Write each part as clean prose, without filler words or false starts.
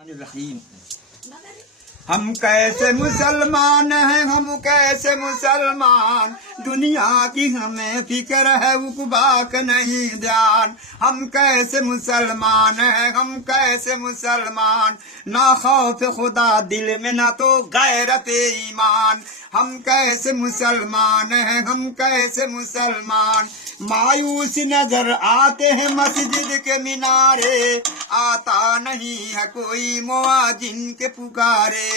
रहीम। हम कैसे मुसलमान हैं, हम कैसे मुसलमान, दुनिया की हमें फिक्र है उकबा का नहीं ध्यान। हम कैसे मुसलमान हैं, हम कैसे मुसलमान, ना खौफ खुदा दिल में ना तो गैरत ईमान। हम कैसे मुसलमान हैं, हम कैसे मुसलमान, मायूस नजर आते हैं मस्जिद के मीनारे, आता नहीं है कोई मुआजिन के पुकारे।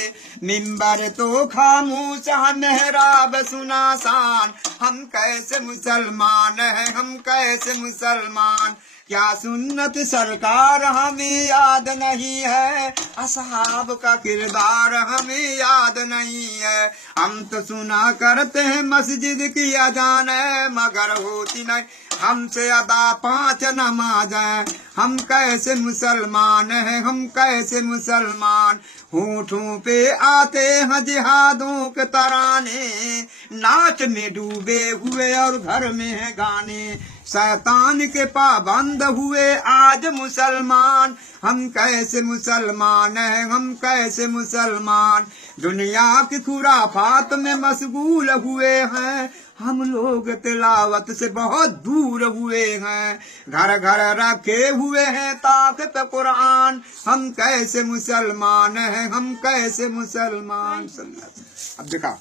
मिंबर तो खामोश है मेहराब सुनासान, हम कैसे मुसलमान हैं, हम कैसे मुसलमान, क्या सुन्नत सरकार हमें याद नहीं है, असहाब का किरदार हमें याद नहीं है। हम तो सुना करते हैं मस्जिद की अजान है, मगर होती नहीं हमसे अदा 5 नमाज़ें। हम कैसे मुसलमान हैं, हम कैसे मुसलमान, होठों पे आते हैं जिहादों के तराने, नाच में डूबे हुए और घर में है गाने। शैतान के पाबंद हुए आज मुसलमान, हम कैसे मुसलमान हैं, हम कैसे मुसलमान, दुनिया की खुराफात में मशगूल हुए हैं, हम लोग तिलावत से बहुत दूर हुए हैं। घर घर रखे हुए हैं ताकत कुरान, हम कैसे मुसलमान हैं, हम कैसे मुसलमान। अब देखा